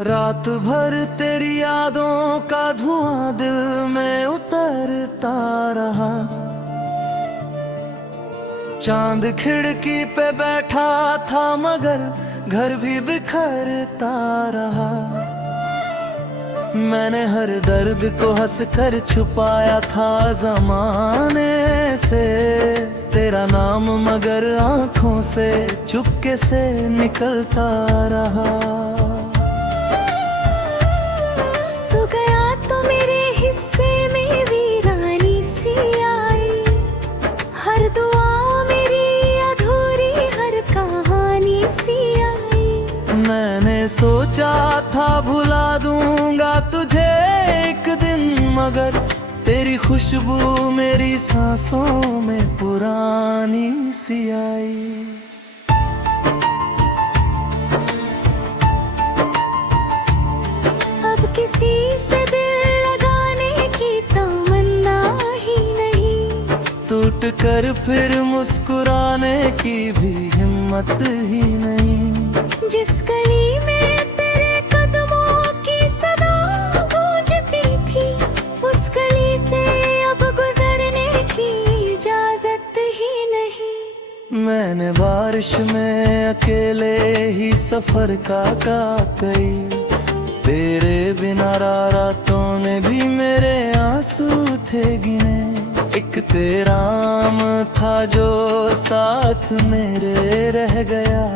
रात भर तेरी यादों का धुआं दिल में उतरता रहा। चांद खिड़की पे बैठा था मगर घर भी बिखरता रहा। मैंने हर दर्द को हंस कर छुपाया था ज़माने से, तेरा नाम मगर आँखों से चुपके से निकलता रहा। तू गया तो मेरे हिस्से में वीरानी सी आई, हर दुआ मेरी अधूरी, हर कहानी सी आई। मैंने सोचा था भुला दूंगा तुझे एक दिन, मगर तेरी खुशबू मेरी सांसों में पुरानी सी आई। अब किसी से दिल लगाने की तमन्ना ही नहीं, टूट कर फिर मुस्कुराने की भी हिम्मत ही नहीं। जिस गली में तेरे कदमों की सदा गूंजती थी, उस गली से अब गुजरने की इजाजत ही नहीं। मैंने बारिश में अकेले ही सफर का कई, तेरे बिना रातों ने भी मेरे आंसू थे गिने। एक तेरा आम था जो साथ मेरे रह गया,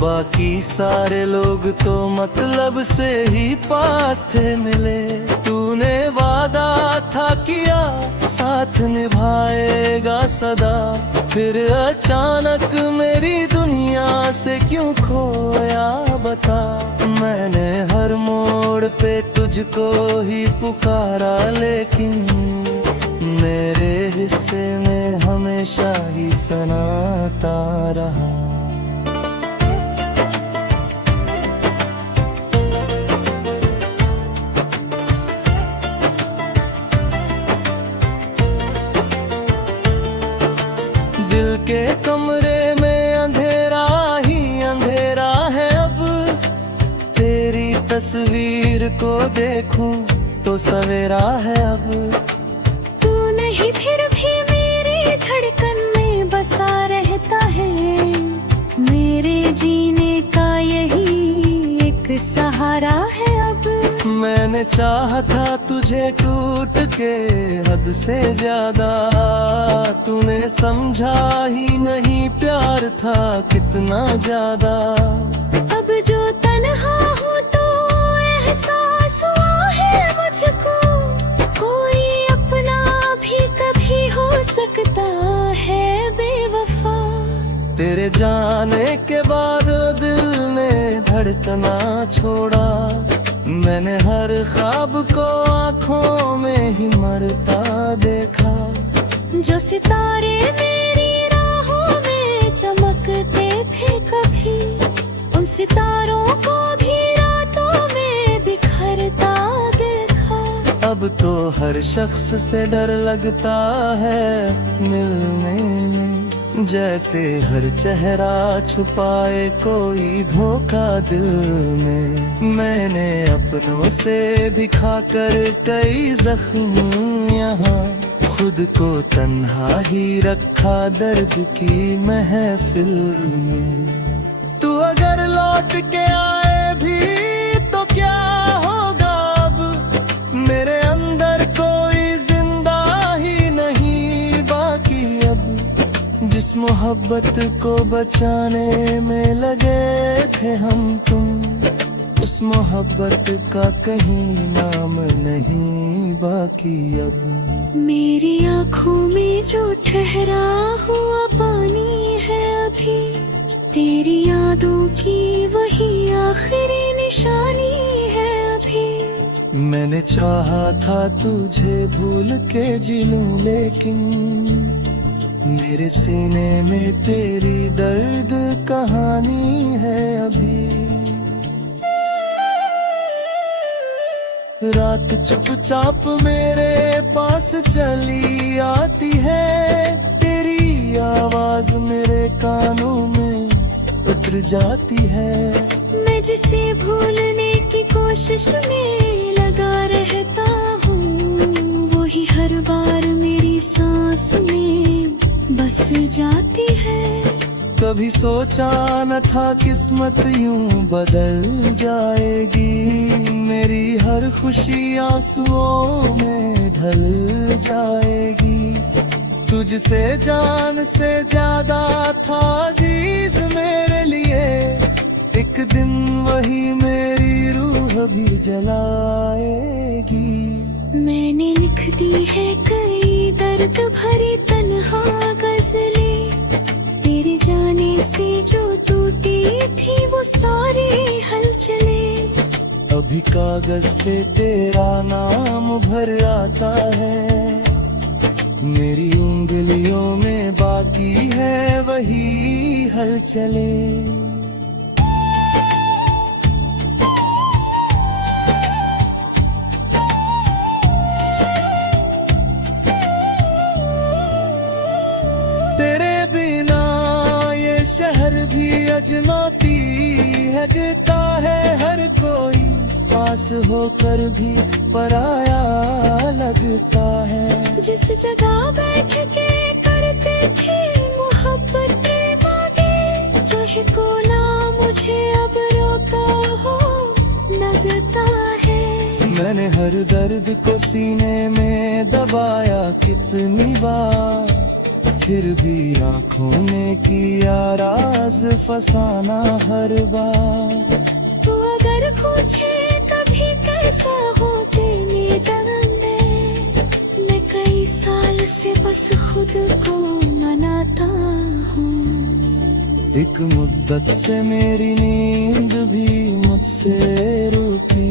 बाकी सारे लोग तो मतलब से ही पास थे मिले। तूने वादा था किया साथ निभाएगा सदा, फिर अचानक मेरी दुनिया से क्यों खोया बता। मैंने हर मोड़ पे तुझको ही पुकारा, लेकिन मेरे हिस्से में हमेशा ही सनाता रहा। दिल के कमरे में अंधेरा ही अंधेरा है अब, तेरी तस्वीर को देखूं तो सवेरा है अब। तू नहीं फिर भी मेरी धड़कन में बसा रहता है, मेरे जीने का यही एक सहारा है अब। मैंने चाहा था तुझे टूट के हद से ज्यादा, तूने समझा ही नहीं प्यार था कितना ज्यादा। अब जो तन्हा हूँ तो एहसास हुआ है मुझको, कोई अपना भी कभी हो सकता है बेवफा। तेरे जाने के बाद दिल ने धड़कना छोड़ा, मैंने हर ख्वाब को आँखों में ही मरता देखा। जो सितारे मेरी राहों में चमकते थे कभी, उन सितारों को भी रातों में बिखरता देखा। अब तो हर शख्स से डर लगता है मिलने में, जैसे हर चेहरा छुपाए कोई धोखा दिल में। मैंने अपनों से भी खाकर कई जख्म यहाँ, खुद को तन्हा ही रखा दर्द की महफिल में। तू अगर लौट के आए भी तो क्या होगा अब, मेरे अंदर कोई जिंदा ही नहीं बाकी अब। जिस मोहब्बत को बचाने में लगे थे हम तुम, उस मोहब्बत का कहीं नाम नहीं बाकी अब। मेरी आँखों में जो ठहरा हुआ पानी है अभी, तेरी यादों की वही आखिरी निशानी है अभी। मैंने चाहा था तुझे भूल के जी लूं, लेकिन मेरे सीने में तेरी दर्द कहानी है अभी। रात चुपचाप मेरे पास चली आती है, तेरी आवाज मेरे कानों में उतर जाती है। मैं तुझसे भूलने की कोशिश में लगा रहता हूँ, वही हर बार मेरी सांस में बस जाती है। कभी सोचा न था किस्मत यूं बदल जाएगी, मेरी हर खुशी आंसुओं में ढल जाएगी। तुझसे जान से ज्यादा था अजीज मेरे लिए, एक दिन वही मेरी रूह भी जलाएगी। मैंने लिख दी है कई दर्द भरी तन्हा गजलें, तेरे जाने से जो टूटी थी वो सारी हलचलें। अभी कागज पे तेरा नाम भर आता है, मेरी उंगलियों में बाकी है वही हलचलें। शहर भी अजमाती है, देता है हर कोई, पास होकर भी पराया लगता है। जिस जगह बैठ के करते थे मोहब्बतें मांगे, चाहे को ना मुझे अब रोका हो लगता है। मैंने हर दर्द को सीने में दबाया कितनी बार, फिर भी आँखों ने किया राज फसाना हर बार। तू अगर पूछे कभी कैसा होते मैदान में, मैं कई साल से बस खुद को मनाता हूँ। एक मुद्दत से मेरी नींद भी मुझसे रूठी,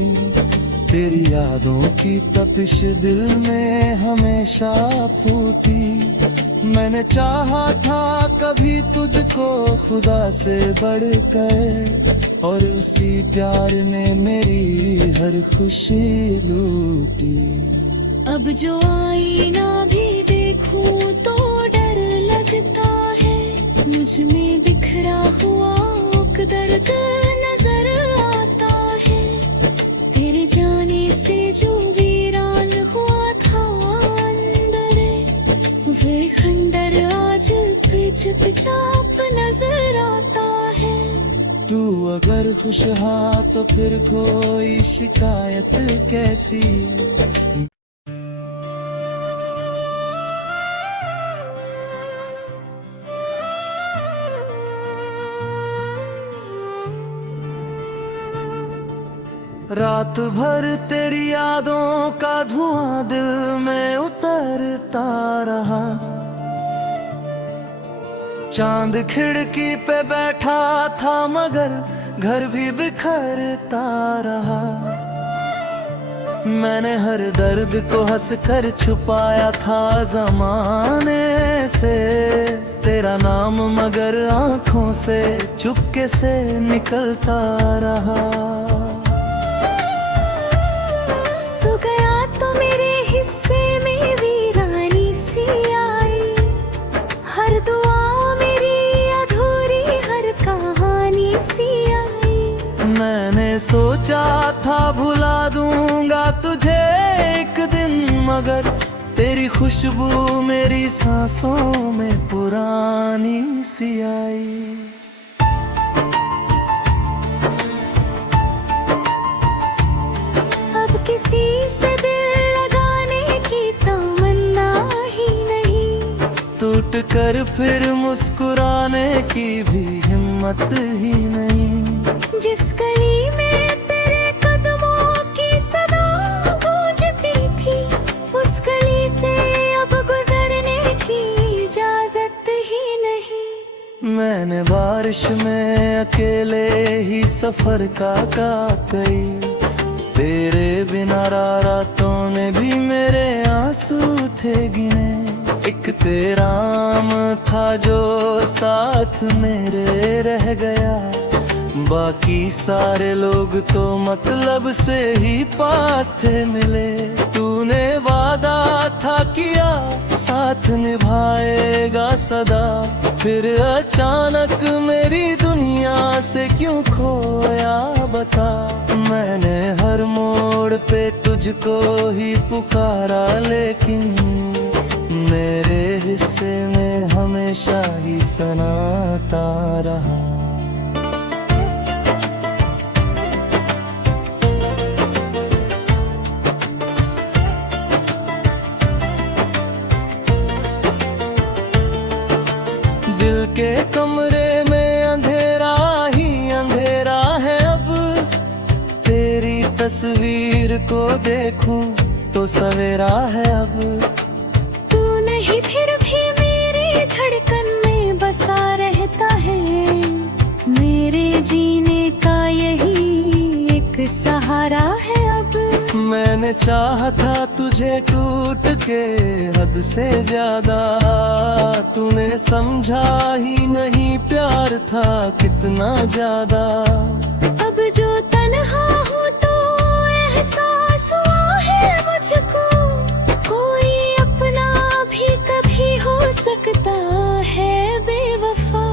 तेरी यादों की तपिश दिल में हमेशा फूटी। मैंने चाहा था कभी तुझको खुदा से बढ़कर, और उसी प्यार ने मेरी हर खुशी लूटी। अब जो आईना भी देखूं तो डर लगता है, मुझ में बिखरा हुआ एक दर्द नजर आता है। तेरे जाने से जो वीरान हुआ था अंदर, वे खंडर आज पिच पिचाप नजर आता है। तू अगर खुश हा तो फिर कोई शिकायत कैसी। रात भर तेरी यादों का धुआं दिल में उतरता रहा, चांद खिड़की पे बैठा था मगर घर भी बिखरता रहा। मैंने हर दर्द को हंस कर छुपाया था जमाने से, तेरा नाम मगर आंखों से चुपके से निकलता रहा। सोचा था भुला दूंगा तुझे एक दिन, मगर तेरी खुशबू मेरी सांसों में पुरानी सी आई। अब किसी से दिल लगाने की तमन्ना ही नहीं, टूट कर फिर मुस्कुराने की भी हिम्मत ही नहीं। जिस गली में तेरे कदमों की सदा गूंजती थी, उस गली से अब गुजरने की इजाजत ही नहीं। मैंने बारिश में अकेले ही सफर काटा कई, तेरे बिना रातों ने भी मेरे आंसू थे गिने। एक तेरा आम था जो साथ मेरे रह गया, बाकी सारे लोग तो मतलब से ही पास थे मिले। तूने वादा था किया साथ निभाएगा सदा, फिर अचानक मेरी दुनिया दुनिया से क्यों खोया बता। मैंने हर मोड़ पे तुझको ही पुकारा, लेकिन मेरे हिस्से में हमेशा ही सनाता रहा। दिल के कमरे में अंधेरा ही अंधेरा है अब। तेरी तस्वीर को देखूं तो सवेरा है अब। तू नहीं फिर भी मेरी धड़कन में बसा रहता है। मेरे जीने का यही एक सहारा है अब। मैंने चाहा था तुझे टूट के हद से ज्यादा, तूने समझा ही नहीं प्यार था कितना ज्यादा। अब जो तन्हा हूँ तो एहसास हुआ है मुझको, कोई अपना भी कभी हो सकता है बेवफा।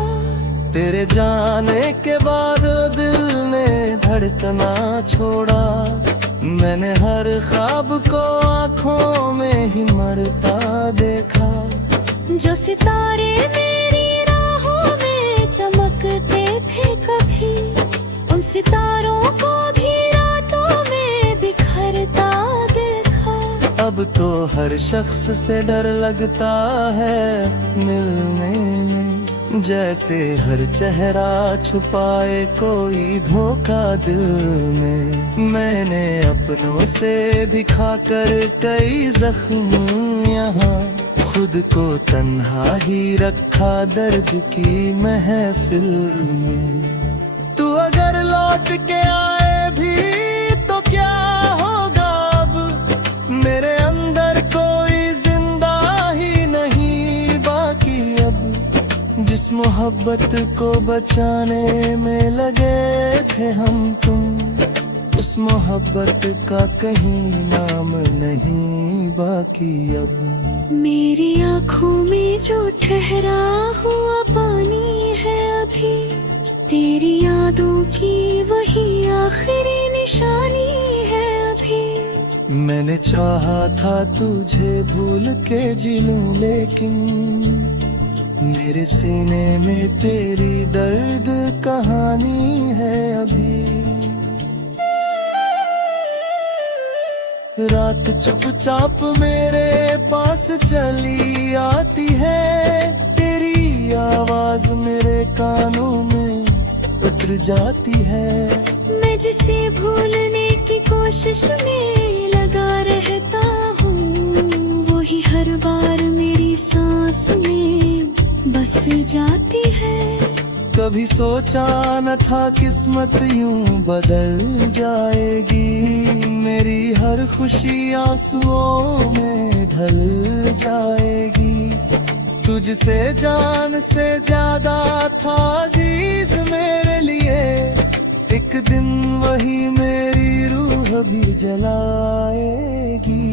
तेरे जाने के बाद दिल ने धड़कना छोड़ा। मैंने हर ख्वाब को आँखों में ही मरता देखा। जो सितारे मेरी राहों में चमकते थे कभी, उन सितारों को भी रातों में बिखरता देखा। अब तो हर शख्स से डर लगता है मिलने में, जैसे हर चेहरा छुपाए कोई धोखा दिल में। मैंने अपनों से भी खाकर कई जख्म यहाँ, खुद को तन्हा ही रखा दर्द की महफिल में। तू अगर लौट के आए भी तो क्या होगा अब। मेरे अंदर कोई जिंदा ही नहीं बाकी अब। जिस मोहब्बत को बचाने में लगे थे हम तुम, उस मोहब्बत का कहीं नाम नहीं बाकी अब। मेरी आँखों में जो ठहरा हुआ पानी है अभी, तेरी यादों की वही आखिरी निशानी है अभी। मैंने चाहा था तुझे भूल के जी लूं, लेकिन मेरे सीने में तेरी दर्द कहानी है अभी। रात चुपचाप मेरे पास चली आती है, तेरी आवाज मेरे कानों में उतर जाती है। मैं जिसे भूलने की कोशिश में लगा रहता हूँ, वो ही हर बार मेरी सांस में बस जाती है। कभी सोचा न था किस्मत यूं बदल जाएगी, मेरी हर खुशी आंसुओं में ढल जाएगी। तुझसे जान से ज्यादा था अजीज मेरे लिए, एक दिन वही मेरी रूह भी जलाएगी।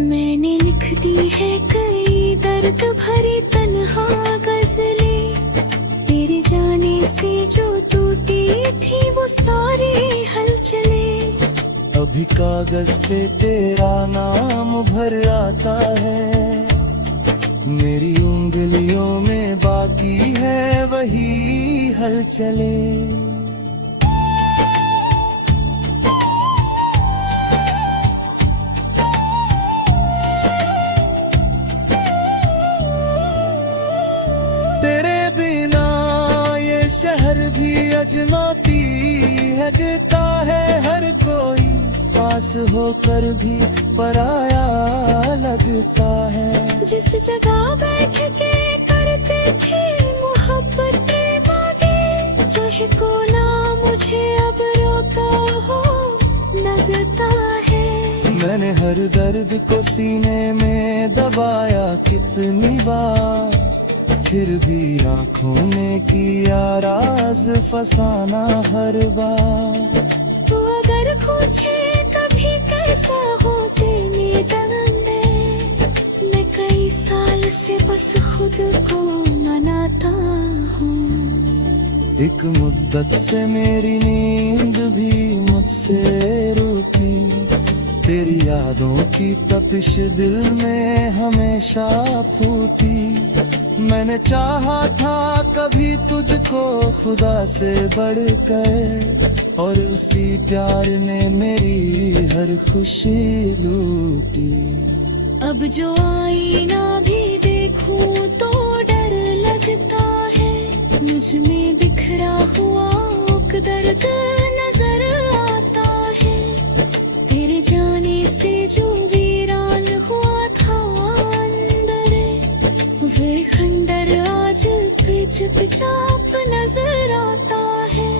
मैंने लिख दी है कई दर्द भरी तन्हा गजलें, तेरे जाने से जो टूटी थी वो सारी हलचलें। अभी कागज पे तेरा नाम भर आता है, मेरी उंगलियों में बाकी है वही हलचलें। शहर भी अजमाती है, देता है हर कोई, पास होकर भी पराया लगता है। जिस जगह बैठ के करते थे मोहब्बतें मांगे, चाहे को ना मुझे अब रोका हो लगता है। मैंने हर दर्द को सीने में दबाया कितनी बार, फिर भी आँखों ने किया राज फसाना हर बार। तू अगर पूछे कभी कैसा होते मैदान में, मैं कई साल से बस खुद को मनाता हूँ। एक मुद्दत से मेरी नींद भी मुझसे रूठी, तेरी यादों की तपिश दिल में हमेशा फूटी। मैंने चाहा था कभी तुझको खुदा से बढ़कर, और उसी प्यार ने मेरी हर खुशी लूटी। अब जो आईना भी देखूं तो डर लगता है, मुझ में बिखरा हुआ दर्द नजर आता है। तेरे जाने से जो वीरान हुआ था अंदर, वे खंडर आज पिच पिचाप नजर आता है।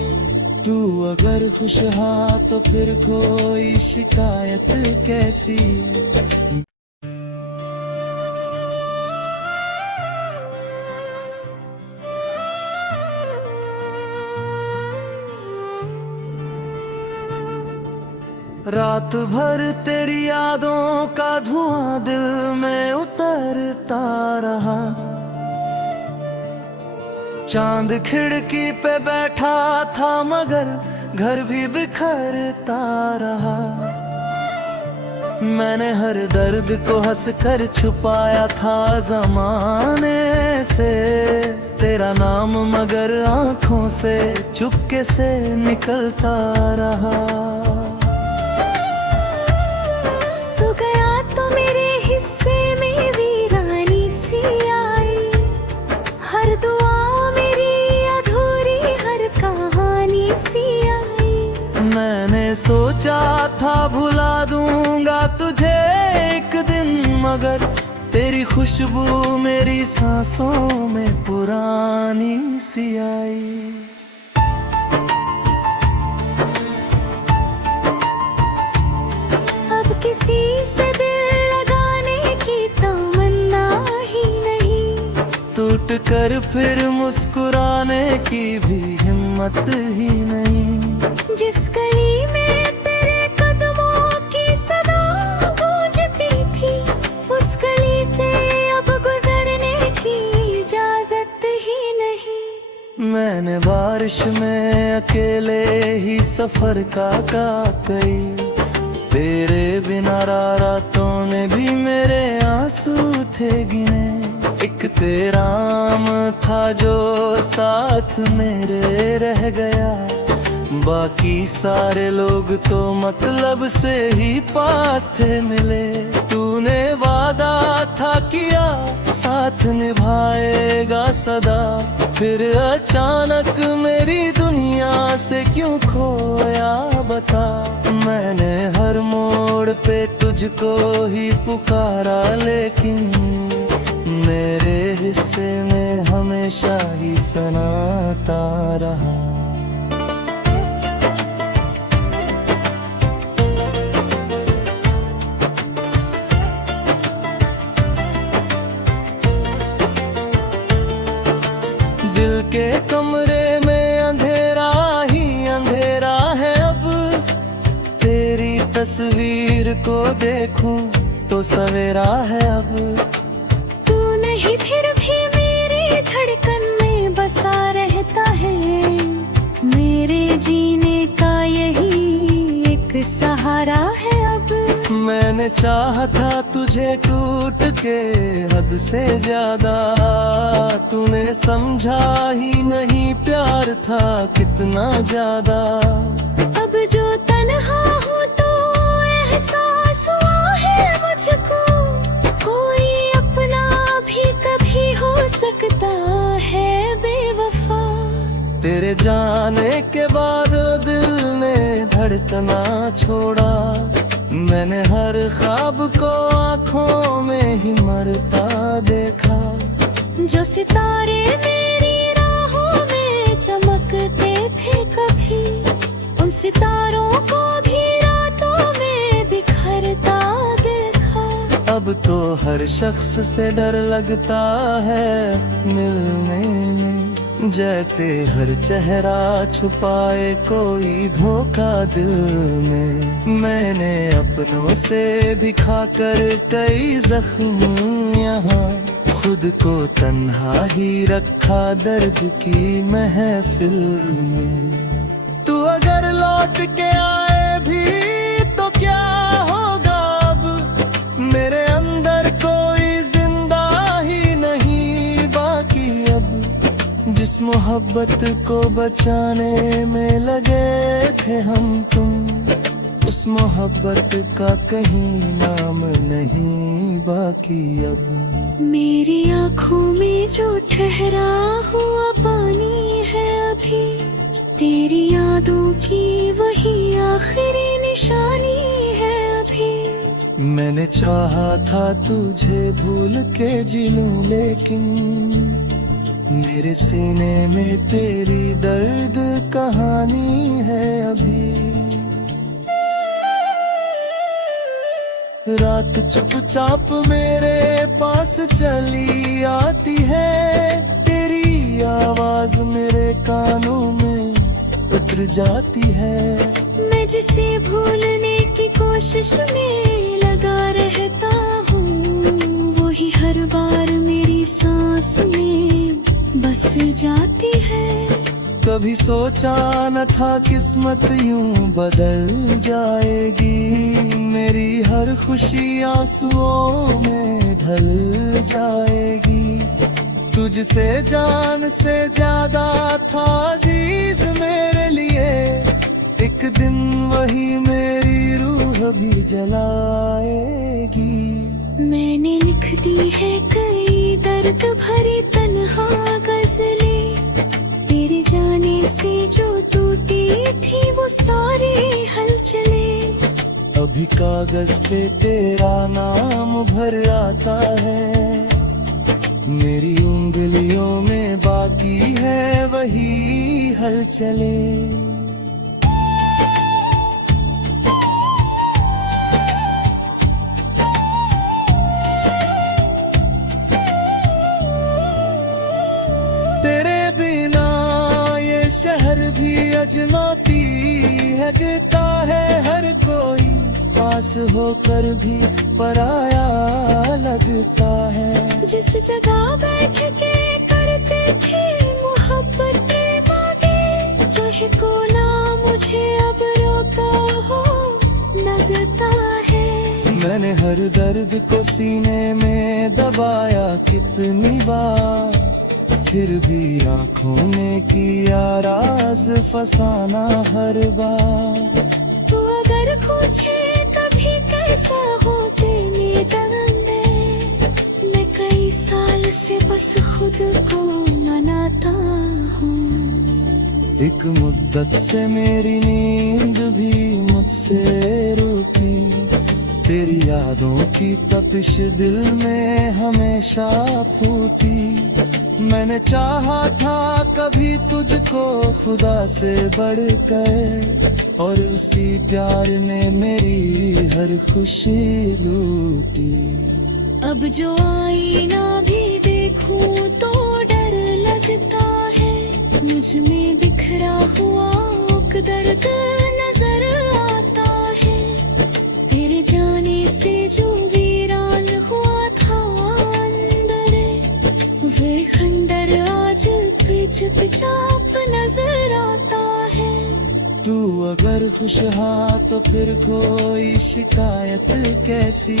तू अगर खुश हा तो फिर कोई शिकायत कैसी। रात भर तेरी यादों का धुआं दिल में उतरता रहा, चांद खिड़की पे बैठा था मगर घर भी बिखरता रहा। मैंने हर दर्द को हंस कर छुपाया था ज़माने से, तेरा नाम मगर आँखों से चुपके से निकलता रहा। सोचा था भुला दूंगा तुझे एक दिन, मगर तेरी खुशबू मेरी सांसों में पुरानी सी आई। अब किसी से दिल लगाने की तमन्ना ही नहीं, टूट कर फिर मुस्कुराने की भी हिम्मत ही नहीं। जिस गली में तेरे कदमों की सदा गूंजती थी, उस गली से अब गुजरने की इजाजत ही नहीं। मैंने बारिश में अकेले ही सफर का कई, तेरे बिना रातों ने भी मेरे आंसू थे गिने। एक तेरा आम था जो साथ मेरे रह गया, बाकी सारे लोग तो मतलब से ही पास थे मिले। तूने वादा था किया साथ निभाएगा सदा, फिर अचानक मेरी दुनिया से क्यों खोया बता। मैंने हर मोड़ पे तुझको ही पुकारा, लेकिन मेरे हिस्से में हमेशा ही सनाता रहा। दिल के कमरे में अंधेरा ही अंधेरा है अब, तेरी तस्वीर को देखूं तो सवेरा है अब। तू नहीं फिर भी मेरी धड़कन में बसा रहता है, मेरे जीने का यही एक सहारा है अब। मैंने चाहा था तुझे टूट के हद से ज्यादा, तूने समझा ही नहीं प्यार था कितना ज्यादा। अब जो तन्हा हूँ तो एहसास हुआ है मुझको, कोई अपना भी कभी हो सकता है बेवफा। तेरे जाने के बाद दिल ने धड़कना छोड़ा, मैंने हर ख्वाब को आँखों में ही मरता देखा। जो सितारे मेरी राहों में चमकते थे कभी, उन सितारों को भी रातों में बिखरता देखा। अब तो हर शख्स से डर लगता है मिलने में, जैसे हर चेहरा छुपाए कोई धोखा दिल में। मैंने अपनों से भी खाकर कई जख्म यहाँ खुद को तन्हा ही रखा दर्द की महफिल में। तू अगर लौट के आए भी तो क्या होगा अब, मेरे अंदर कोई जिंदा ही नहीं बाकी अब। जिस मोहब्बत को बचाने में लगे थे हम तुम, उस मोहब्बत का कहीं नाम नहीं बाकी अब। मेरी आँखों में जो ठहरा हुआ पानी है अभी, तेरी यादों की वही आखिरी निशानी है अभी। मैंने चाहा था तुझे भूल के जी लूं, लेकिन मेरे सीने में तेरी दर्द कहानी है अभी। रात चुपचाप मेरे पास चली आती है, तेरी आवाज मेरे कानों में उतर जाती है। मैं जिसे भूलने की कोशिश में लगा रहता हूँ, वही हर बार मेरी सांस में बस जाती है। कभी सोचा न था किस्मत यूं बदल जाएगी, मेरी हर खुशी आंसुओं में ढल जाएगी। तुझसे जान से ज्यादा था अजीज मेरे लिए, एक दिन वही मेरी रूह भी जलाएगी। मैंने लिख दी है कई दर्द भरी तन्हा गजलें, तेरे जाने से जो टूटी थी वो सारी हलचलें। अभी कागज पे तेरा नाम भर आता है, मेरी उंगलियों में बाकी है वही हलचलें। शहर भी अजमाती है, देता है हर कोई, पास होकर भी पराया लगता है। जिस जगह बैठ के करते थे मोहब्बतें मांगे, चाहे को ना मुझे अब रोका हो लगता है। मैंने हर दर्द को सीने में दबाया कितनी बार, फिर भी आँखों में किया राज फसाना हर बार। तू अगर पूछे कभी कैसा होते मैं कई साल से बस खुद को मनाता हूँ। एक मुद्दत से मेरी नींद भी मुझसे रूठी, तेरी यादों की तपिश दिल में हमेशा फूटी। मैंने चाहा था कभी तुझको खुदा से बढ़कर, और उसी प्यार ने मेरी हर खुशी लूटी। अब जो आईना भी देखूं तो डर लगता है, मुझ में बिखरा हुआ दर्द नजर आता है। तेरे जाने से जो वीरान हुआ था अंदर, वे खंडर आज पिच पिचाप नजर आता है। तू अगर खुश हा तो फिर कोई शिकायत कैसी,